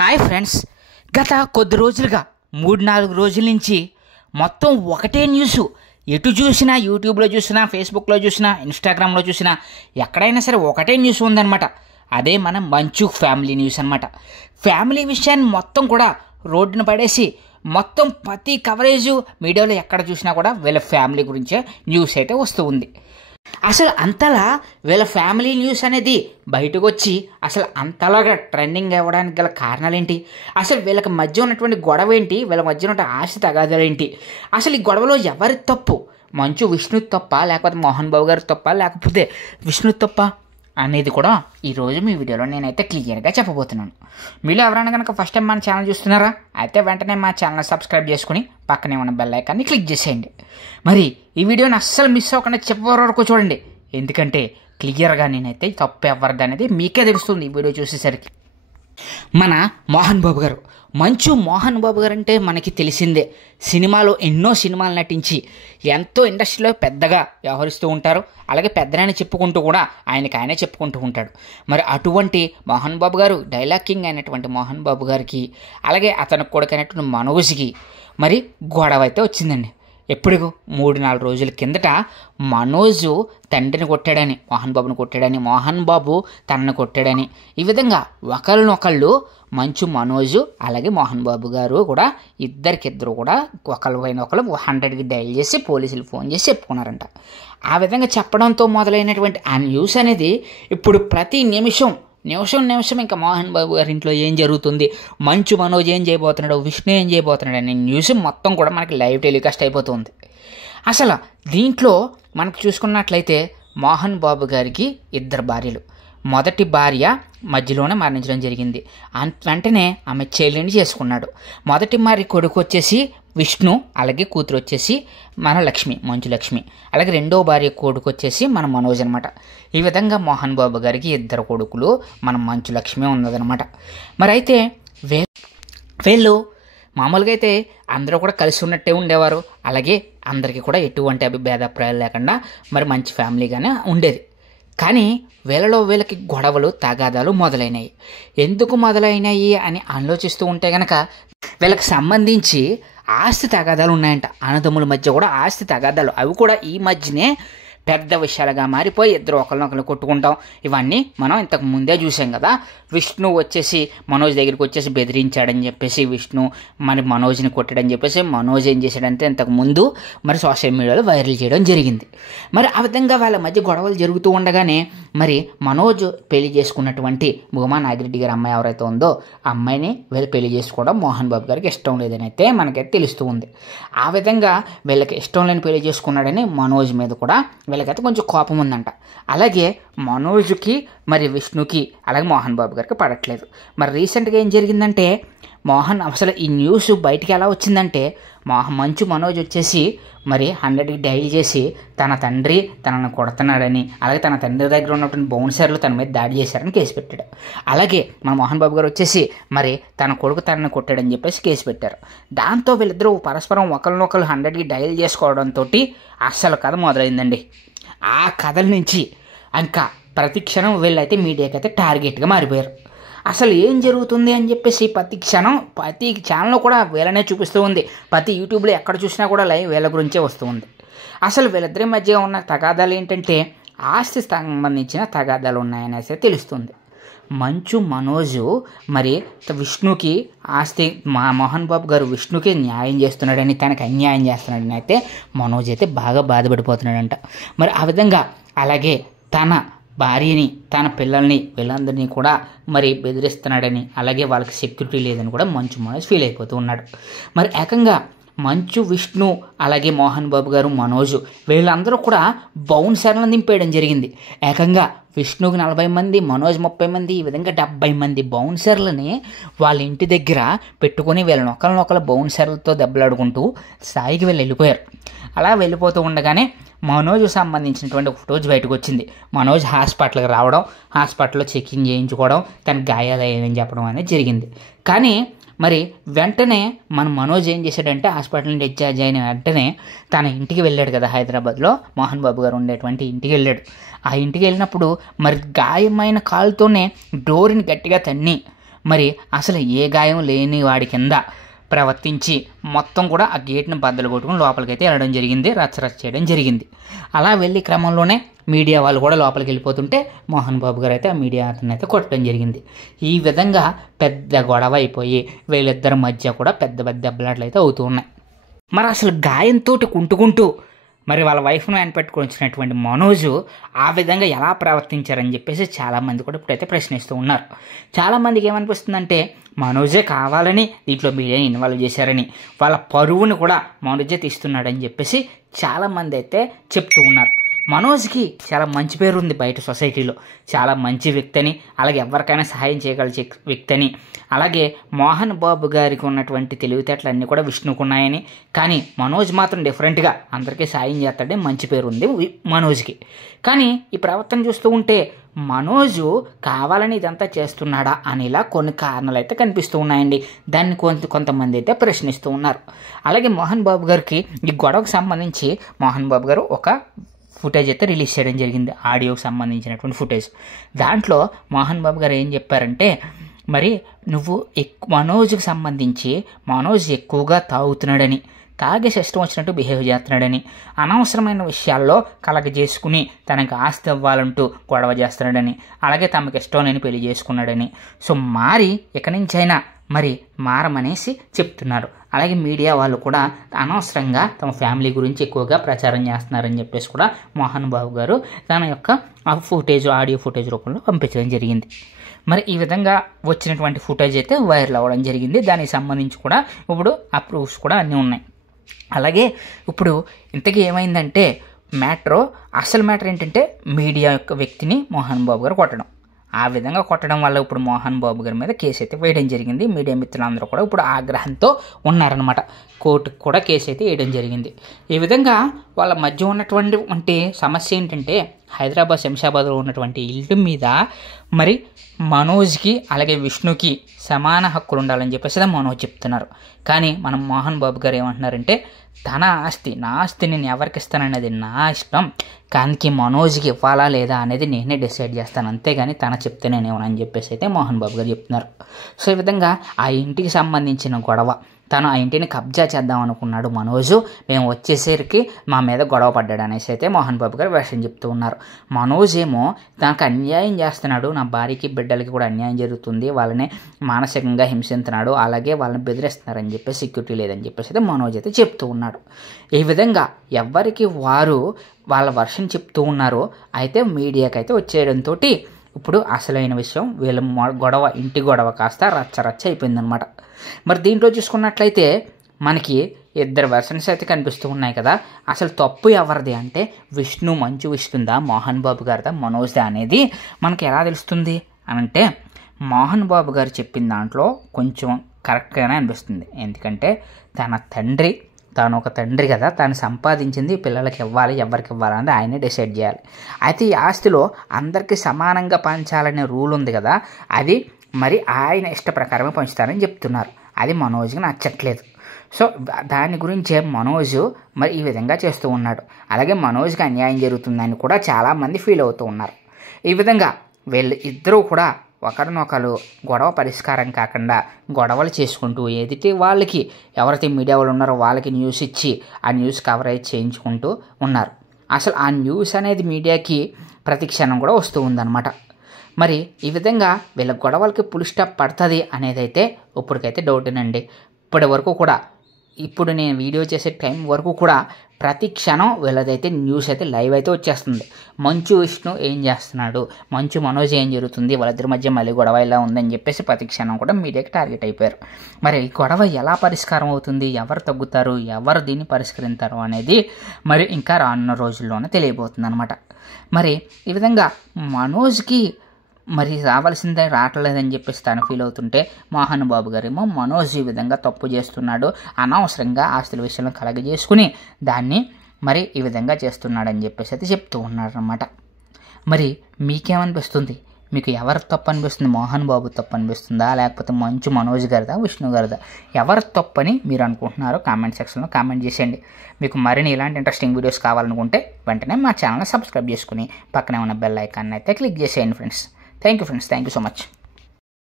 Hi friends, గత కొద్ది రోజులుగా 3-4 రోజుల నుంచి మొత్తం ఒకటే న్యూస్. ఎటు చూసినా, యూట్యూబ్లో చూసినా, ఫేస్బుక్లో చూసినా, ఇన్స్టాగ్రామ్లో చూసినా, ఎక్కడైనా సరే ఒకటే న్యూస్ ఉందన్నమాట. అదే మన మంచు ఫ్యామిలీ న్యూస్ అనమాట. ఫ్యామిలీ విషయాన్ని మొత్తం కూడా రోడ్డున పడేసి మొత్తం ప్రతి కవరేజు మీడియాలో ఎక్కడ చూసినా కూడా వీళ్ళ ఫ్యామిలీ గురించే న్యూస్ అయితే వస్తూ ఉంది. అసలు అంతలా వీళ్ళ ఫ్యామిలీ న్యూస్ అనేది బయటకు వచ్చి అసలు అంతలాగా ట్రెండింగ్ అవ్వడానికి గల కారణాలు ఏంటి? అసలు వీళ్ళకి మధ్య ఉన్నటువంటి గొడవ ఏంటి? వీళ్ళ మధ్య ఉన్న ఆస్తి తగాదాలు ఏంటి? అసలు ఈ గొడవలో ఎవరి తప్పు? మంచు విష్ణు తప్ప, లేకపోతే మోహన్ బాబు గారి తప్ప, లేకపోతే విష్ణు తప్ప అనేది కూడా ఈరోజు మీ వీడియోలో నేనైతే క్లియర్గా చెప్పబోతున్నాను. మీలో ఎవరైనా కనుక ఫస్ట్ టైం మన ఛానల్ చూస్తున్నారా అయితే వెంటనే మా ఛానల్ సబ్స్క్రైబ్ చేసుకుని పక్కనే ఉన్న బెల్ ఐకాన్ని క్లిక్ చేసేయండి. మరి ఈ వీడియోని అస్సలు మిస్ అవ్వకుండా చెప్పే వరకు చూడండి, ఎందుకంటే క్లియర్గా నేనైతే తప్పు ఎవరిది అనేది మీకే తెలుస్తుంది ఈ వీడియో చూసేసరికి. మన మోహన్ బాబు గారు, మంచు మోహన్ బాబు గారు అంటే మనకి తెలిసిందే. సినిమాలో ఎన్నో సినిమాలు నటించి ఎంతో ఇండస్ట్రీలో పెద్దగా వ్యవహరిస్తూ ఉంటారు. అలాగే పెద్దనని చెప్పుకుంటూ కూడా ఆయనే చెప్పుకుంటూ ఉంటాడు. మరి అటువంటి మోహన్ బాబు గారు, డైలాగ్ కింగ్ అయినటువంటి మోహన్ బాబు గారికి, అలాగే అతని కొడుకైనటువంటి మనోజ్కి మరి గొడవ అయితే వచ్చిందండి. ఎప్పుడు 3-4 రోజుల కిందట మనోజు తండ్రిని కొట్టాడని, మోహన్ బాబుని కొట్టాడని, మోహన్ బాబు తనని కొట్టాడని, ఈ విధంగా ఒకళ్ళనొకళ్ళు మంచు మనోజు అలాగే మోహన్ బాబు గారు కూడా ఇద్దరు కూడా ఒకళ్ళ పైన ఒకళ్ళు 100కి డైల్ చేసి పోలీసులు ఫోన్ చేసి చెప్పుకున్నారంట. ఆ విధంగా చెప్పడంతో మొదలైనటువంటి ఆ న్యూస్ అనేది ఇప్పుడు ప్రతి నిమిషం ఇంకా మోహన్ బాబు గారి ఇంట్లో ఏం జరుగుతుంది, మంచు మనోజ్ ఏం చేయబోతున్నాడు, విష్ణు ఏం చేయబోతున్నాడు అనే న్యూస్ మొత్తం కూడా మనకి లైవ్ టెలికాస్ట్ అయిపోతుంది. అసలు దీంట్లో మనకు చూసుకున్నట్లయితే మోహన్ బాబు గారికి 2 భార్యలు. మొదటి భార్య మధ్యలోనే మరణించడం జరిగింది. వెంటనే ఆమె చెల్లిని చేసుకున్నాడు. మొదటి మరి కొడుకు వచ్చేసి విష్ణు, అలాగే కూతురు వచ్చేసి మన లక్ష్మి, మంచు లక్ష్మి. అలాగే రెండో భార్య కొడుకు వచ్చేసి మన మనోజ్ అనమాట. ఈ విధంగా మోహన్ బాబు గారికి 2 కొడుకులు, మన మంచు లక్ష్మి ఉన్నదనమాట. మరి అయితే వీళ్ళు మామూలుగా అయితే అందరూ కూడా కలిసి ఉన్నట్టే ఉండేవారు. అలాగే అందరికీ కూడా ఎటువంటి భేదాభిప్రాయాలు లేకుండా మరి మంచి ఫ్యామిలీగానే ఉండేది. కానీ వీళ్ళకి గొడవలు తగాదాలు మొదలైనాయి. ఎందుకు మొదలైనాయి అని ఆలోచిస్తూ ఉంటే కనుక వీళ్ళకి సంబంధించి ఆస్తి తగాదాలు ఉన్నాయంట. అన్నదమ్ముల మధ్య కూడా ఆస్తి తగాదాలు, అవి కూడా ఈ మధ్యనే పెద్ద విషయాలుగా మారిపోయి ఇద్దరు ఒకరినొకరు కొట్టుకుంటాం. ఇవన్నీ మనం ఇంతకు ముందే చూసాం కదా. విష్ణు వచ్చేసి మనోజ్ దగ్గరికి వచ్చేసి బెదిరించాడని చెప్పేసి విష్ణు మరి మనోజ్ని కొట్టాడని చెప్పేసి మనోజ్ ఏం చేశాడంటే ఇంతకు ముందు మరి సోషల్ మీడియాలో వైరల్ చేయడం జరిగింది. మరి ఆ విధంగా వాళ్ళ మధ్య గొడవలు జరుగుతూ ఉండగానే మరి మనోజ్ పెళ్లి చేసుకున్నటువంటి భూమా నాగిరెడ్డి గారి అమ్మాయి ఎవరైతే ఉందో ఆ అమ్మాయిని వీళ్ళు పెళ్లి చేసుకోవడం మోహన్ బాబు గారికి ఇష్టం లేదని అయితే మనకైతే తెలుస్తూ ఉంది. ఆ విధంగా వీళ్ళకి ఇష్టం లేని పెళ్లి చేసుకున్నాడని మనోజ్ మీద కూడా వీళ్ళకైతే కొంచెం కోపం ఉందంట. అలాగే మనోజ్కి మరి విష్ణుకి అలాగే మోహన్ బాబు గారికి పడట్లేదు. మరి రీసెంట్గా ఏం జరిగిందంటే అసలు ఈ న్యూస్ బయటికి ఎలా వచ్చిందంటే మంచు మనోజ్ వచ్చేసి మరి 100కి డైల్ చేసి తన తండ్రి తనను కొడుతున్నాడని, అలాగే తన తండ్రి దగ్గర ఉన్నటువంటి బౌన్సర్లు తన మీద దాడి చేశారని కేసు పెట్టాడు. అలాగే మన మోహన్ బాబు గారు వచ్చేసి మరి తన కొడుకు తనని కొట్టాడని చెప్పేసి కేసు పెట్టారు. దాంతో వీళ్ళిద్దరూ పరస్పరం ఒకరినొకరు 100కి డైల్ చేసుకోవడంతో అస్సలు కథ మొదలైందండి. ఆ కథల నుంచి ఇంకా ప్రతి క్షణం వీళ్ళైతే మీడియాకి అయితే టార్గెట్గా మారిపోయారు. అసలు ఏం జరుగుతుంది అని చెప్పేసి ప్రతి క్షణం ప్రతి ఛానల్లో కూడా వీళ్ళనే చూపిస్తూ ఉంది. ప్రతి యూట్యూబ్లో ఎక్కడ చూసినా కూడా లైవ్ వీళ్ళ గురించే వస్తూ ఉంది. అసలు వీళ్ళిద్దరి మధ్య ఉన్న తగాదాలు ఏంటంటే ఆస్తి సంబంధించిన తగాదాలు ఉన్నాయనేసి తెలుస్తుంది. మంచు మనోజు మరి విష్ణుకి ఆస్తి మోహన్ బాబు గారు విష్ణుకి న్యాయం చేస్తున్నాడని, తనకు అన్యాయం చేస్తున్నాడని అయితే మనోజ్ అయితే బాగా బాధపడిపోతున్నాడంట. మరి ఆ విధంగా అలాగే తన భార్యని, తన పిల్లల్ని, వీళ్ళందరినీ కూడా మరి బెదిరిస్తున్నాడని, అలాగే వాళ్ళకి సెక్యూరిటీ లేదని కూడా మంచు మనోజ్ ఫీల్ అయిపోతూ ఉన్నాడు. మరి ఏకంగా మంచు విష్ణు అలాగే మోహన్ బాబు గారు మనోజు వీళ్ళందరూ కూడా బౌన్సర్లను దింపేయడం జరిగింది. ఏకంగా విష్ణుకి 40 మంది, మనోజ్ 30 మంది, ఈ విధంగా 70 మంది బౌన్సర్లని వాళ్ళ ఇంటి దగ్గర పెట్టుకొని వీళ్ళని ఒకరినొకరు బౌన్సర్లతో దెబ్బలాడుకుంటూ స్థాయికి వెళ్ళిపోయారు. అలా వెళ్ళిపోతూ ఉండగానే మనోజ్ సంబంధించినటువంటి ఫోటోజ్ బయటకు వచ్చింది. మనోజ్ హాస్పిటల్కి రావడం, హాస్పిటల్లో చెకింగ్ చేయించుకోవడం, తన గాయాలయ్యాయని చెప్పడం అనేది జరిగింది. కానీ మరి వెంటనే మన మనోజ్ ఏం చేశాడంటే హాస్పిటల్ నుండి డిశ్చార్జ్ అయిన వెంటనే తన ఇంటికి వెళ్ళాడు కదా, హైదరాబాద్లో మోహన్ బాబు గారు ఉండేటువంటి ఇంటికి వెళ్ళాడు. ఆ ఇంటికి వెళ్ళినప్పుడు మరి గాయమైన కాలుతోనే డోర్ని గట్టిగా తన్ని మరి అసలు ఏ గాయం లేని వాడి కింద ప్రవర్తించి మొత్తం కూడా ఆ గేట్ని బద్దలు కొట్టుకుని లోపలికైతే వెళ్ళడం జరిగింది, రచ్చరచ్చ చేయడం జరిగింది. అలా వెళ్ళి క్రమంలోనే మీడియా వాళ్ళు కూడా లోపలికి వెళ్ళిపోతుంటే మోహన్ బాబు గారు అయితే ఆ మీడియా అతన్ని అయితే కొట్టడం జరిగింది. ఈ విధంగా పెద్ద గొడవ అయిపోయి వీళ్ళిద్దరి మధ్య కూడా పెద్ద పెద్ద దెబ్బలాట్లు అయితే అవుతూ ఉన్నాయి. మరి అసలు గాయంతో కుంటుకుంటూ మరి వాళ్ళ వైఫ్ను ఆయన పెట్టుకొని వచ్చినటువంటి మనోజు ఆ విధంగా ఎలా ప్రవర్తించారని చెప్పేసి చాలామంది కూడా ఇప్పుడైతే ప్రశ్నిస్తూ ఉన్నారు. చాలామందికి ఏమనిపిస్తుందంటే మనోజే కావాలని దీంట్లో మీడియాని ఇన్వాల్వ్ చేశారని, వాళ్ళ పరువుని కూడా మనోజే తీస్తున్నాడని చెప్పేసి చాలామంది అయితే చెప్తూ ఉన్నారు. మనోజ్కి చాలా మంచి పేరు ఉంది బయట సొసైటీలో, చాలా మంచి వ్యక్తి అని, అలాగే ఎవరికైనా సహాయం చేయగల వ్యక్తి అని, అలాగే మోహన్ బాబు గారికి ఉన్నటువంటి తెలివితేటలు అన్నీ కూడా విష్ణుకు ఉన్నాయని, కానీ మనోజ్ మాత్రం డిఫరెంట్గా అందరికీ సాయం చేస్తాడని మంచి పేరు ఉంది మనోజ్కి. కానీ ఈ ప్రవర్తన చూస్తూ ఉంటే మనోజు కావాలని ఇదంతా చేస్తున్నాడా అనేలా కొన్ని కారణాలు అయితే కనిపిస్తూ ఉన్నాయండి. దాన్ని కొంతమంది అయితే ప్రశ్నిస్తూ ఉన్నారు. అలాగే మోహన్ బాబు గారికి ఈ గొడవకు సంబంధించి మోహన్ బాబు గారు ఒక ఫుటేజ్ అయితే రిలీజ్ చేయడం జరిగింది, ఆడియోకి సంబంధించినటువంటి ఫుటేజ్. దాంట్లో మోహన్ బాబు గారు ఏం చెప్పారంటే, మరి నువ్వు మనోజ్కి సంబంధించి మనోజ్ ఎక్కువగా తాగుతున్నాడని, తాగే ఇష్టం వచ్చినట్టు బిహేవ్ చేస్తున్నాడని, అనవసరమైన విషయాల్లో కలగజేసుకుని తనకు ఆస్తి ఇవ్వాలంటూ గొడవ చేస్తున్నాడని, అలాగే తమకు ఇష్టం లేని పెళ్లి చేసుకున్నాడని, సో మారి ఇక నుంచైనా మరి మారమనేసి చెప్తున్నారు. అలాగే మీడియా వాళ్ళు కూడా అనవసరంగా తమ ఫ్యామిలీ గురించి ఎక్కువగా ప్రచారం చేస్తున్నారని చెప్పేసి కూడా మోహన్ బాబు గారు తన యొక్క ఆడియో ఫుటేజ్ రూపంలో పంపించడం జరిగింది. మరి ఈ విధంగా వచ్చినటువంటి ఫుటేజ్ అయితే వైరల్ అవ్వడం జరిగింది. దానికి సంబంధించి కూడా ఇప్పుడు ఆ ప్రూఫ్స్ కూడా అన్నీ ఉన్నాయి. అలాగే ఇప్పుడు ఇంతకీ ఏమైందంటే అసలు మ్యాటర్ ఏంటంటే మీడియా యొక్క వ్యక్తిని మోహన్ బాబు గారు కొట్టడం. ఆ విధంగా కొట్టడం వల్ల ఇప్పుడు మోహన్ బాబు గారి మీద కేసు అయితే వేయడం జరిగింది. మీడియా మిత్రులందరూ కూడా ఇప్పుడు ఆగ్రహంతో ఉన్నారనమాట. కోర్టుకు కూడా కేసు అయితే వేయడం జరిగింది. ఈ విధంగా వాళ్ళ మధ్య ఉన్నటువంటి సమస్య ఏంటంటే హైదరాబాద్ శంషాబాద్లో ఉన్నటువంటి ఇల్లు మీద మరి మనోజ్కి అలాగే విష్ణుకి సమాన హక్కులు ఉండాలని చెప్పేసి మనోజ్ చెప్తున్నారు. కానీ మనం మోహన్ బాబు గారు ఏమంటున్నారంటే, తన ఆస్తి నా ఆస్తి నేను ఎవరికి ఇస్తాననేది నా ఇష్టం, కానీ మనోజ్కి ఇవ్వాలా లేదా అనేది నేనే డిసైడ్ చేస్తాను, అంతేగాని తన చెప్తే నేనేమని చెప్పేసి అయితే మోహన్ బాబు గారు చెప్తున్నారు. సో ఈ విధంగా ఆ ఇంటికి సంబంధించిన గొడవ, తను ఆ ఇంటిని కబ్జా చేద్దాం అనుకున్నాడు మనోజు, మేము వచ్చేసరికి మా మీద గొడవ పడ్డాడు అనేసి అయితే మోహన్ బాబు గారు వెర్షన్ చెప్తూ ఉన్నారు. మనోజ్ ఏమో నాకు అన్యాయం చేస్తున్నాడు, నా భార్యకి బిడ్డలకి కూడా అన్యాయం జరుగుతుంది, వాళ్ళని మానసికంగా హింసిస్తున్నాడు, అలాగే వాళ్ళని బెదిరిస్తున్నారని చెప్పి సెక్యూరిటీ లేదని చెప్పేసి అయితే మనోజ్ అయితే చెప్తూ ఉన్నాడు. ఈ విధంగా ఎవరికి వారు వాళ్ళ వర్షన్ చెప్తూ ఉన్నారో అయితే మీడియాకి అయితే వచ్చేయడంతో ఇప్పుడు అసలైన విషయం వీళ్ళ గొడవ, ఇంటి గొడవ కాస్త రచ్చ అయిపోయిందనమాట. మరి దీంట్లో చూసుకున్నట్లయితే మనకి ఇద్దరు వెర్షన్స్ అయితే కనిపిస్తూ ఉన్నాయి కదా. అసలు తప్పు ఎవరిది అంటే మంచు విష్ణుందా, మోహన్ బాబు గారిదా, మనోజ్దా అనేది మనకి ఎలా తెలుస్తుంది అంటే మోహన్ బాబు గారు చెప్పిన దాంట్లో కొంచెం కరెక్ట్గానే అనిపిస్తుంది. ఎందుకంటే తాను ఒక తండ్రి కదా, తాను సంపాదించింది పిల్లలకి ఇవ్వాలి, ఎవరికి ఇవ్వాలనేది ఆయనే డిసైడ్ చేయాలి. అయితే ఈ ఆస్తిలో అందరికీ సమానంగా పంచాలనే రూల్ ఉంది కదా, అది మరి ఆయన ఇష్ట ప్రకారమే పంచుతారని చెప్తున్నారు. అది మనోజ్కి నచ్చట్లేదు. సో దాని గురించే మనోజ్ మరి ఈ విధంగా చేస్తూ ఉన్నాడు. అలాగే మనోజ్కి అన్యాయం జరుగుతుందని కూడా చాలామంది ఫీల్ అవుతూ ఉన్నారు. ఈ విధంగా వీళ్ళు ఇద్దరూ కూడా ఒకరినొకరు గొడవ పరిష్కారం కాకుండా గొడవలు చేసుకుంటూ ఎదుటి వాళ్ళకి ఎవరైతే మీడియా వాళ్ళు ఉన్నారో వాళ్ళకి న్యూస్ ఇచ్చి ఆ న్యూస్ కవరేజ్ చేయించుకుంటూ ఉన్నారు. అసలు ఆ న్యూస్ అనేది మీడియాకి ప్రతి క్షణం కూడా వస్తూ ఉందన్నమాట. మరి ఈ విధంగా వీళ్ళ గొడవలకి ఫుల్ స్టాప్ పడుతుంది అనేది అయితే ఇప్పటికైతే డౌటేనండి. ఇప్పటి వరకు కూడా ఇప్పుడు నేను వీడియో చేసే టైం వరకు కూడా ప్రతి క్షణం వీళ్ళదైతే న్యూస్ అయితే లైవ్ అయితే వచ్చేస్తుంది. మంచు విష్ణు ఏం చేస్తున్నాడు, మంచు మనోజ్ ఏం జరుగుతుంది, వాళ్ళిద్దరి మధ్య మళ్ళీ గొడవ ఇలా ఉందని చెప్పేసి ప్రతి క్షణం కూడా మీడియాకి టార్గెట్ అయిపోయారు. మరి ఈ గొడవ ఎలా పరిష్కారం అవుతుంది, ఎవరు తగ్గుతారు, ఎవరు దీన్ని పరిష్కరిస్తారు అనేది మరి ఇంకా రానున్న రోజుల్లోనే తెలియబోతుంది అనమాట. మరి ఈ విధంగా మనోజ్కి మరి రావాల్సిందే రావట్లేదని చెప్పేసి తను ఫీల్ అవుతుంటే మోహన్ బాబు గారేమో మనోజ్ ఈ విధంగా తప్పు చేస్తున్నాడు, అనవసరంగా ఆస్తుల విషయంలో కలగజేసుకుని దాన్ని మరి ఈ విధంగా చేస్తున్నాడని చెప్పేసి అయితే చెప్తూ ఉన్నారన్నమాట. మరి మీకేమనిపిస్తుంది, మీకు ఎవరి తప్పు అనిపిస్తుంది, మోహన్ బాబు తప్పు అనిపిస్తుందా లేకపోతే మంచు మనోజ్ గారిదా, విష్ణు గారిదా, ఎవరి తప్పు అని మీరు అనుకుంటున్నారో కామెంట్ సెక్షన్లో కామెంట్ చేసేయండి. మీకు మరిన్ని ఇలాంటి ఇంట్రెస్టింగ్ వీడియోస్ కావాలనుకుంటే వెంటనే మా ఛానల్ని సబ్స్క్రైబ్ చేసుకుని పక్కనే ఉన్న బెల్ ఐకాన్ అయితే క్లిక్ చేసేయండి friends. Thank you friends, thank you so much.